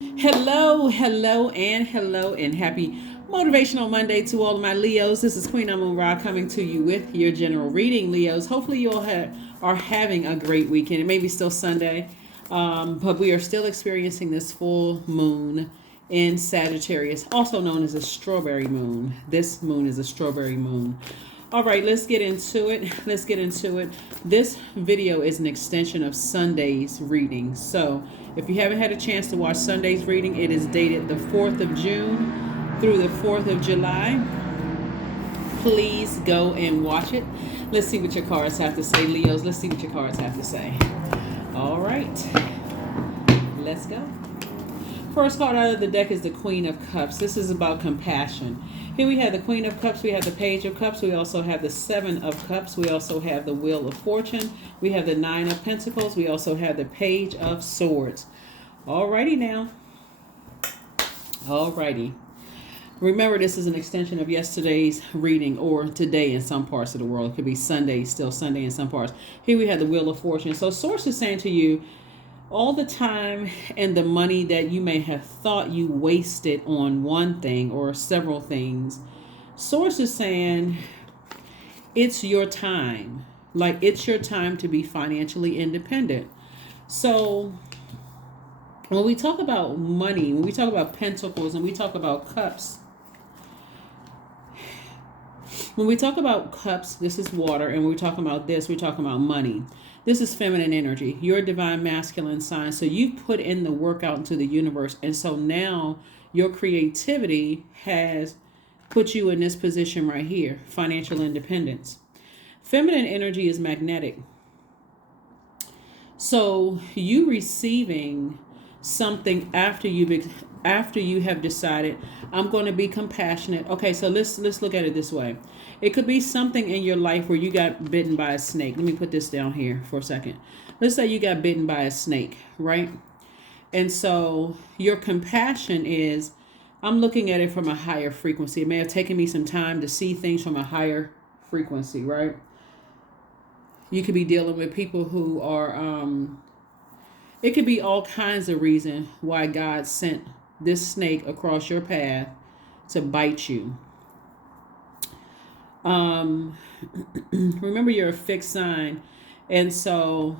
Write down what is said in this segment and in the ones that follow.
Hello, and happy Motivational Monday to all of my Leos. This is Queen Amun Ra coming to you with your general reading, Leos. Hopefully, you all are having a great weekend. It may be still Sunday, but we are still experiencing this full moon in Sagittarius, also known as a strawberry moon. This moon is a strawberry moon. All right, let's get into it. This video is an extension of Sunday's reading. So, if you haven't had a chance to watch Sunday's reading, it is dated the 4th of June through the 4th of July. Please go and watch it. Let's see what your cards have to say, Leos. Let's see what your cards have to say. All right, let's go. First card out of the deck is the Queen of Cups. This is about compassion. Here we have the Queen of Cups, we have the Page of Cups, we also have the Seven of Cups, we also have the Wheel of Fortune, we have the Nine of Pentacles, we also have the Page of Swords. Alrighty now. Alrighty. Remember, this is an extension of yesterday's reading, or today in some parts of the world. It could be Sunday, still Sunday in some parts. Here we have the Wheel of Fortune. So Source is saying to you, all the time and the money that you may have thought you wasted on one thing or several things, Source is saying it's your time. Like, it's your time to be financially independent. So when we talk about money, when we talk about pentacles and we talk about cups, when we talk about cups, this is water, and when we're talking about this, we're talking about money. This is feminine energy. You're a divine masculine sign. So you put in the work out into the universe. And so now your creativity has put you in this position right here, financial independence. Feminine energy is magnetic. So you receiving something after you have decided, I'm going to be compassionate. Okay, so let's look at it this way. It could be something in your life where you got bitten by a snake. Let me put this down here for a second. Let's say you got bitten by a snake, right? And so your compassion is, I'm looking at it from a higher frequency. It may have taken me some time to see things from a higher frequency, right? You could be dealing with people who are, it could be all kinds of reasons why God sent this snake across your path to bite you. Remember, you're a fixed sign. And so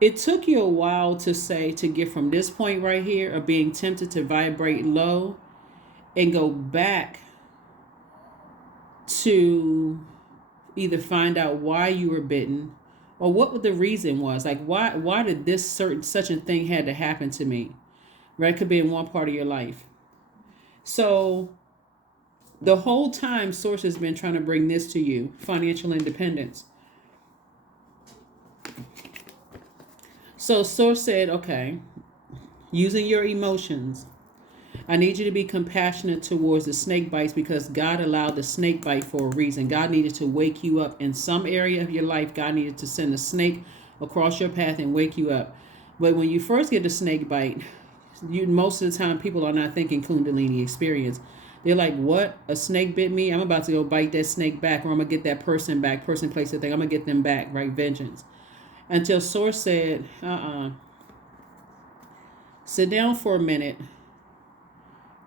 it took you a while to get from this point right here of being tempted to vibrate low and go back to either find out why you were bitten or what the reason was. Like, why did this such a thing had to happen to me? Right? It could be in one part of your life. So the whole time, Source has been trying to bring this to you, financial independence. So Source said, okay, using your emotions, I need you to be compassionate towards the snake bites, because God allowed the snake bite for a reason. God needed to wake you up in some area of your life. God needed to send a snake across your path and wake you up. But when you first get a snake bite, most of the time people are not thinking Kundalini experience. They're like, what? A snake bit me? I'm about to go bite that snake back, or I'm going to get that person back. Person, place, the thing. I'm going to get them back, right? Vengeance. Until Source said, sit down for a minute.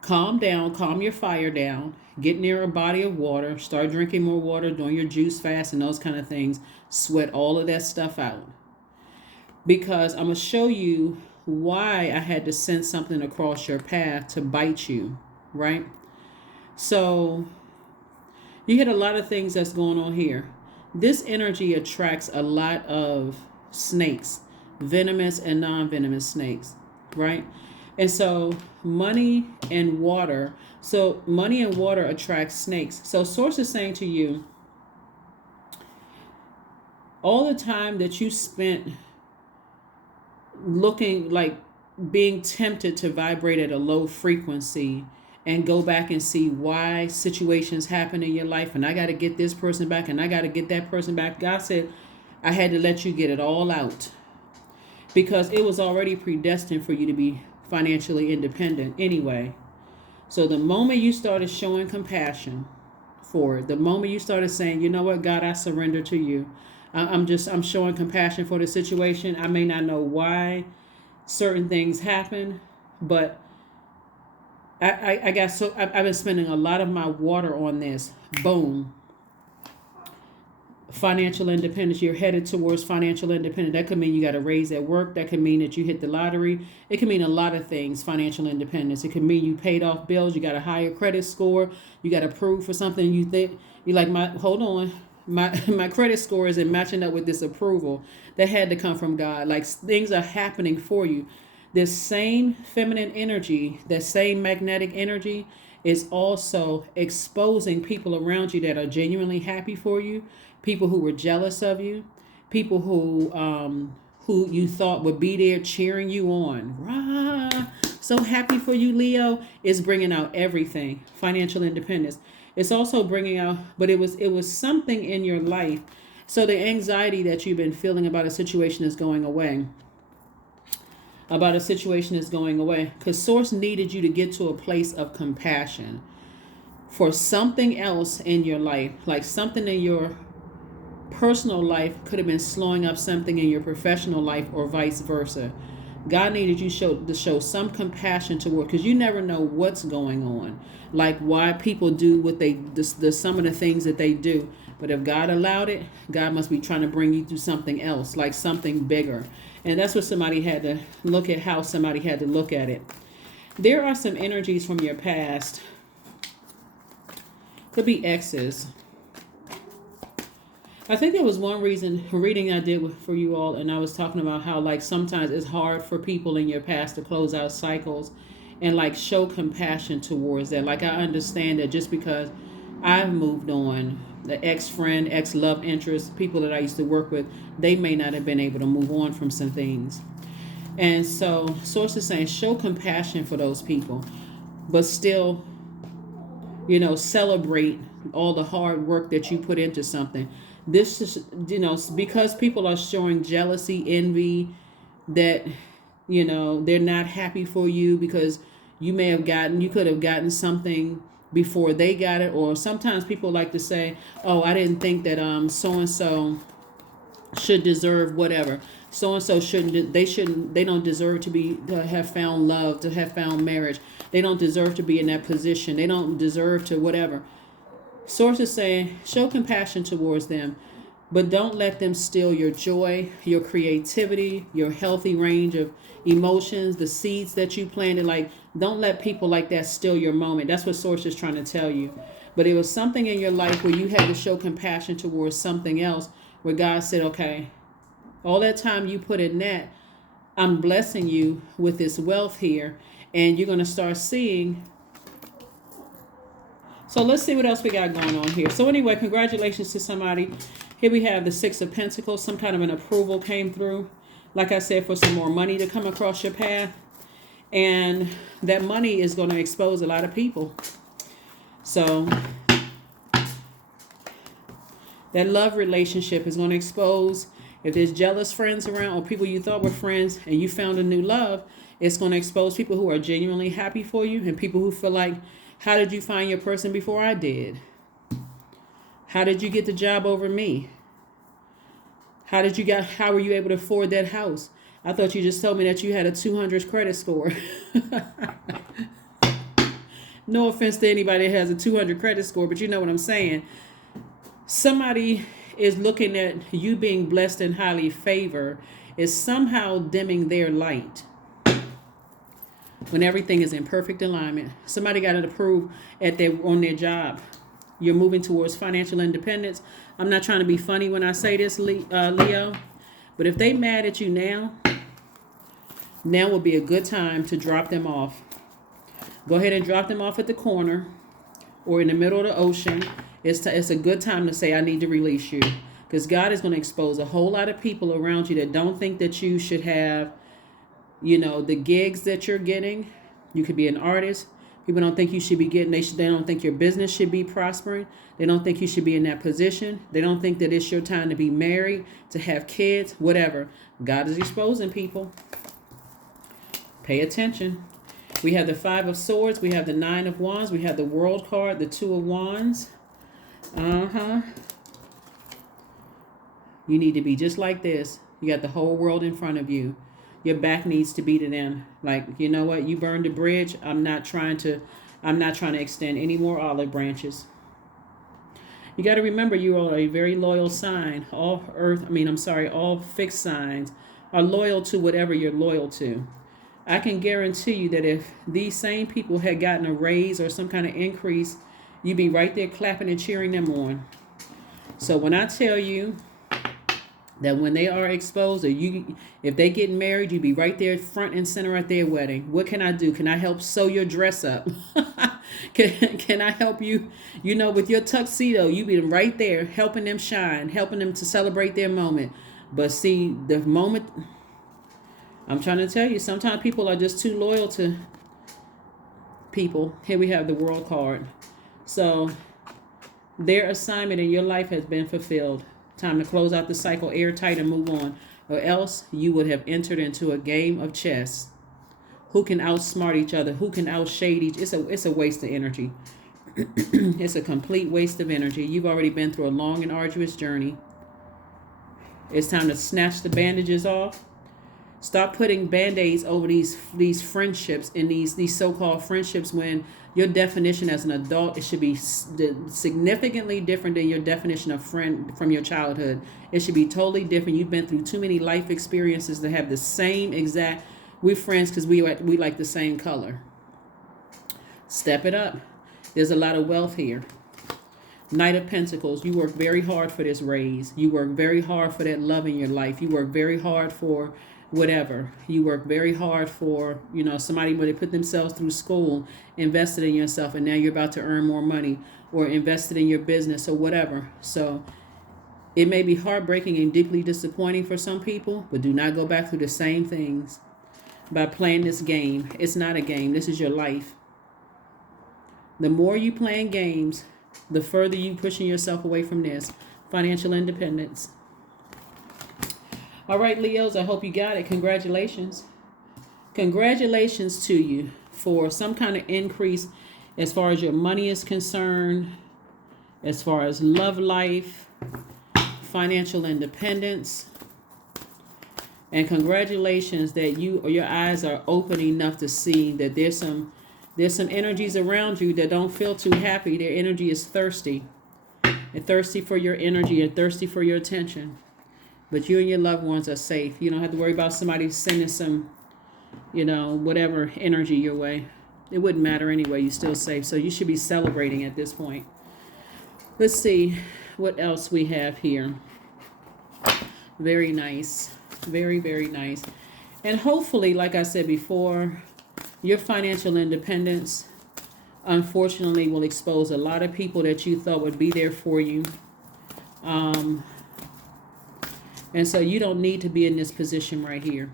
Calm down. Calm your fire down. Get near a body of water. Start drinking more water, doing your juice fast and those kind of things. Sweat all of that stuff out. Because I'm going to show you why I had to send something across your path to bite you, right? So you had a lot of things that's going on here. This energy attracts a lot of snakes, venomous and non-venomous snakes, right? And so money and water attracts snakes. So Source is saying to you, all the time that you spent looking like being tempted to vibrate at a low frequency and go back and see why situations happen in your life, and I got to get this person back and I got to get that person back. God said, I had to let you get it all out, because it was already predestined for you to be financially independent anyway. So the moment you started showing compassion for it, the moment you started saying, you know what, God, I surrender to you. I'm showing compassion for the situation. I may not know why certain things happen. But I got so I've been spending a lot of my water on this. Boom. Financial independence. You're headed towards financial independence. That could mean you got a raise at work. That could mean that you hit the lottery. It could mean a lot of things. Financial independence. It could mean you paid off bills. You got a higher credit score. You got approved for something. You think you like my hold on. My credit score isn't matching up with this approval. That had to come from God. Like things are happening for you. This same feminine energy, that same magnetic energy, is also exposing people around you that are genuinely happy for you, people who were jealous of you, people who you thought would be there cheering you on. Rah! So happy for you, Leo. It's bringing out everything. Financial independence. It's also bringing out, but it was something in your life. So the anxiety that you've been feeling about a situation is going away. Because Source needed you to get to a place of compassion for something else in your life, like something in your personal life could have been slowing up something in your professional life or vice versa. God needed you to show some compassion toward, because you never know what's going on, like why people do what they some of the things that they do. But if God allowed it, God must be trying to bring you through something else, like something bigger. And that's what somebody had to look at, how somebody had to look at it. There are some energies from your past. Could be exes. I think there was one reading I did for you all, and I was talking about how like sometimes it's hard for people in your past to close out cycles and like show compassion towards that. Like I understand that just because I've moved on, the ex-friend, ex-love interest, people that I used to work with, they may not have been able to move on from some things. And so Source is saying show compassion for those people, but still, celebrate all the hard work that you put into something. This is, because people are showing jealousy, envy, that, they're not happy for you because you could have gotten something before they got it. Or sometimes people like to say, oh, I didn't think that so-and-so should deserve whatever. So-and-so they don't deserve to have found love, to have found marriage. They don't deserve to be in that position. They don't deserve to whatever. Source is saying, show compassion towards them, but don't let them steal your joy, your creativity, your healthy range of emotions, the seeds that you planted. Like, don't let people like that steal your moment. That's what Source is trying to tell you. But it was something in your life where you had to show compassion towards something else, where God said, okay, all that time you put in that, I'm blessing you with this wealth here, and you're going to start seeing. So let's see what else we got going on here. So anyway, congratulations to somebody. Here we have the Six of Pentacles. Some kind of an approval came through. Like I said, for some more money to come across your path. And that money is going to expose a lot of people. So that love relationship is going to expose. If there's jealous friends around or people you thought were friends and you found a new love, it's going to expose people who are genuinely happy for you and people who feel like, how did you find your person before I did? How did you get the job over me? How were you able to afford that house? I thought you just told me that you had a 200 credit score. No offense to anybody that has a 200 credit score, but you know what I'm saying. Somebody is looking at you being blessed and highly favored, is somehow dimming their light when everything is in perfect alignment. Somebody got it approved on their job. You're moving towards financial independence. I'm not trying to be funny when I say this, Leo, but if they mad at you now would be a good time to drop them off. Go ahead and drop them off at the corner or in the middle of the ocean. It's a good time to say, I need to release you. Because God is going to expose a whole lot of people around you that don't think that you should have, the gigs that you're getting. You could be an artist. People don't think you should be getting, they don't think your business should be prospering. They don't think you should be in that position. They don't think that it's your time to be married, to have kids, whatever. God is exposing people. Pay attention. We have the Five of Swords. We have the Nine of Wands. We have the World card, the Two of Wands. You need to be just like this. You got the whole world in front of you. your back needs to be to them. Like, you know what? You burned the bridge. I'm not trying to extend any more olive branches. You got to remember you are a very loyal sign. All fixed signs are loyal to whatever you're loyal to. I can guarantee you that if these same people had gotten a raise or some kind of increase, you'd be right there clapping and cheering them on. So when I tell you that when they are exposed, if they get married, you be right there front and center at their wedding. What can I do? Can I help sew your dress up? can I help you, with your tuxedo? You be right there helping them shine, helping them to celebrate their moment. But see, the moment, I'm trying to tell you, sometimes people are just too loyal to people. Here we have the World card. So their assignment in your life has been fulfilled. Time to close out the cycle airtight and move on, or else you would have entered into a game of chess. Who can outsmart each other? Who can outshade each? It's a waste of energy. It's a complete waste of energy. You've already been through a long and arduous journey. It's time to snatch the bandages off. Stop putting band-aids over these friendships and these so-called friendships when your definition as an adult, it should be significantly different than your definition of friend from your childhood. It should be totally different. You've been through too many life experiences to have the same exact, we're friends because we like the same color. Step it up. There's a lot of wealth here. Knight of Pentacles, you work very hard for this raise. You work very hard for that love in your life. You work very hard for whatever. You work very hard for, somebody where they put themselves through school, invested in yourself, and now you're about to earn more money, or invested in your business or whatever. So it may be heartbreaking and deeply disappointing for some people, but do not go back through the same things by playing this game. It's not a game. This is your life. The more you playing games, the further you pushing yourself away from this. Financial independence. All right, Leos, I hope you got it. Congratulations. Congratulations to you for some kind of increase as far as your money is concerned, as far as love life, financial independence. And congratulations that your eyes are open enough to see that there's some energies around you that don't feel too happy. Their energy is thirsty. They're thirsty for your energy and thirsty for your attention. But you and your loved ones are safe. You don't have to worry about somebody sending some, whatever energy your way. It wouldn't matter anyway. You're still safe. So you should be celebrating at this point. Let's see what else we have here. Very nice. Very, very nice. And hopefully, like I said before, your financial independence, unfortunately, will expose a lot of people that you thought would be there for you. And so you don't need to be in this position right here.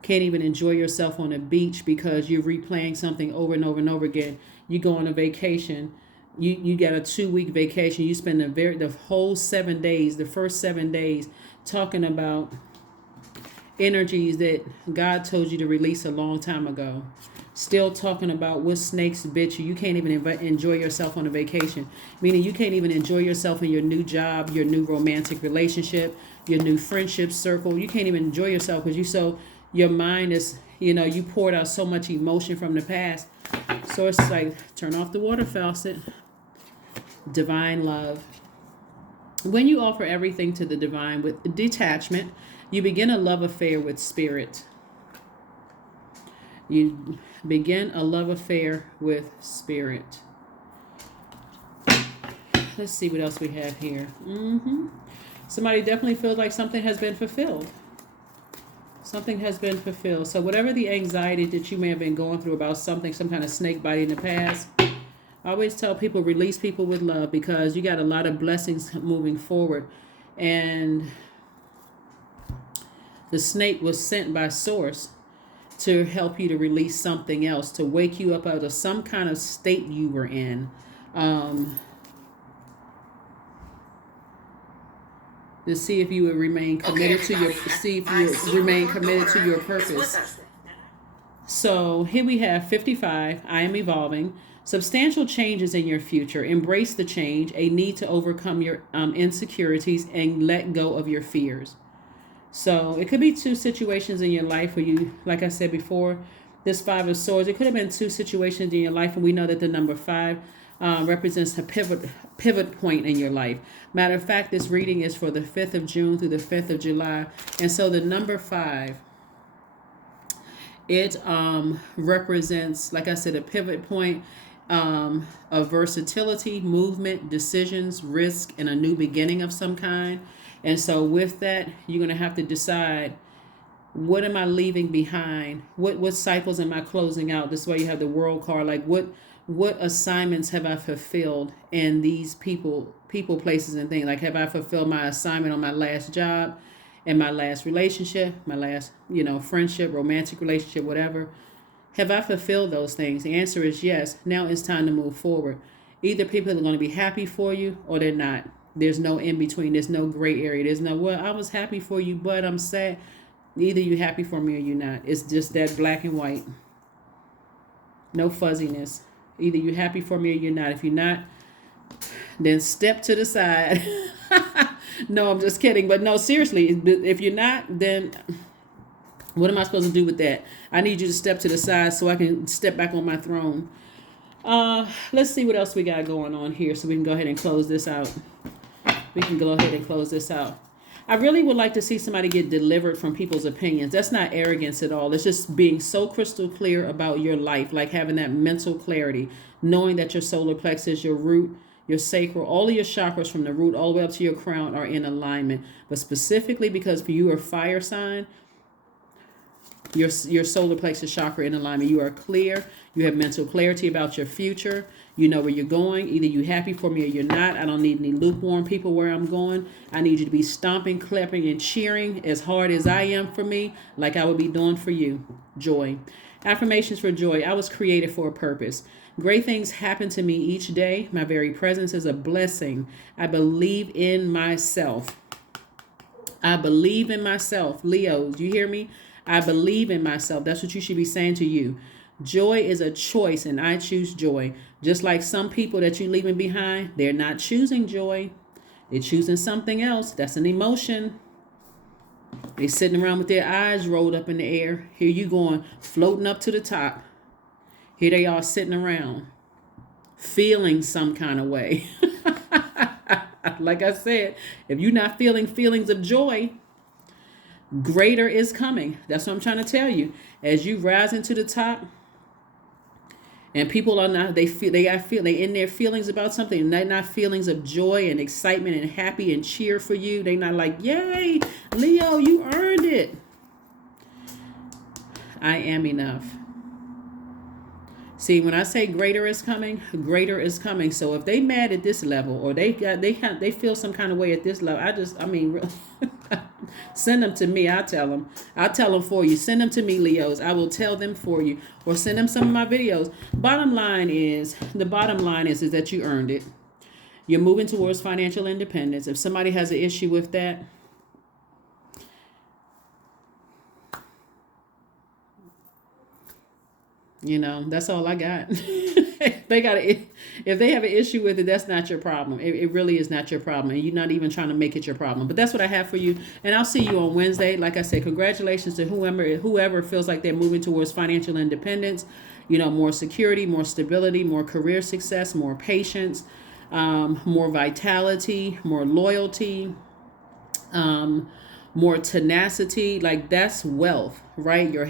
Can't even enjoy yourself on a beach because you're replaying something over and over and over again. You go on a vacation. You got a 2-week vacation. You spend the whole 7 days, the first 7 days, talking about energies that God told you to release a long time ago. Still talking about what snakes bit you. You can't even enjoy yourself on a vacation. Meaning you can't even enjoy yourself in your new job, your new romantic relationship, your new friendship circle. You can't even enjoy yourself because your mind is, you poured out so much emotion from the past. So it's like, turn off the water faucet. Divine love. When you offer everything to the divine with detachment, you begin a love affair with spirit. You begin a love affair with spirit. Let's see what else we have here. Somebody definitely feels like something has been fulfilled. Something has been fulfilled. So whatever the anxiety that you may have been going through about something, some kind of snake bite in the past, I always tell people, release people with love because you got a lot of blessings moving forward. And the snake was sent by source to help you to release something else, to wake you up out of some kind of state you were in. To see if you would remain committed to your purpose. So here we have 55. I am evolving. Substantial changes in your future. Embrace the change. A need to overcome your insecurities and let go of your fears. So it could be two situations in your life where you, like I said before, this Five of Swords, it could have been two situations in your life, and we know that the number five represents a pivot point in your life. Matter of fact, this reading is for the 5th of June through the 5th of July. And so the number five, it represents, like I said, a pivot point of versatility, movement, decisions, risk, and a new beginning of some kind. And so with that, you're going to have to decide, what am I leaving behind? What cycles am I closing out? This way you have the World card. Like what assignments have I fulfilled in these people, places, and things? Like, have I fulfilled my assignment on my last job, in my last relationship, my last, friendship, romantic relationship, whatever? Have I fulfilled those things? The answer is yes. Now it's time to move forward. Either people are going to be happy for you or they're not. There's no in between. There's no gray area. There's no, well, I was happy for you, but I'm sad. Either you're happy for me or you're not. It's just that black and white. No fuzziness. Either you're happy for me or you're not. If you're not, then step to the side. No, I'm just kidding. But no, seriously, if you're not, then what am I supposed to do with that? I need you to step to the side so I can step back on my throne. Let's see what else we got going on here so we can go ahead and close this out. I really would like to see somebody get delivered from people's opinions. That's not arrogance at all. It's just being so crystal clear about your life, like having that mental clarity, knowing that your solar plexus, your root, your sacral, all of your chakras from the root all the way up to your crown are in alignment. But specifically because for you are fire sign, your solar plexus chakra in alignment. You are clear. You have mental clarity about your future. You know where you're going. Either you're happy for me or you're not. I don't need any lukewarm people where I'm going. I need you to be stomping, clapping, and cheering as hard as I am for me, like I would be doing for you. Joy. Affirmations for joy. I was created for a purpose. Great things happen to me each day. My very presence is a blessing. I believe in myself. I believe in myself. Leos, you hear me? I believe in myself. That's what you should be saying to you. Joy is a choice, and I choose joy. Just like some people that you're leaving behind, they're not choosing joy. They're choosing something else. That's an emotion. They're sitting around with their eyes rolled up in the air. Here you going, floating up to the top. Here they are sitting around, feeling some kind of way. Like I said, if you're not feeling feelings of joy, greater is coming. That's what I'm trying to tell you. As you rise into the top, and people are not, they in their feelings about something, and they're not feelings of joy and excitement and happy and cheer for you. They're not like, yay, Leo, you earned it. I am enough. See, when I say greater is coming, greater is coming. So if they mad at this level, or they feel some kind of way at this level, send them to me. I'll tell them for you. Send them to me, Leos. I will tell them for you, or send them some of my videos. The bottom line is that you earned it. You're moving towards financial independence. If somebody has an issue with that, that's all I got. If they have an issue with it, that's not your problem. It really is not your problem. And you're not even trying to make it your problem. But that's what I have for you. And I'll see you on Wednesday. Like I said, congratulations to whoever feels like they're moving towards financial independence, more security, more stability, more career success, more patience, more vitality, more loyalty, more tenacity. Like, that's wealth, right? Your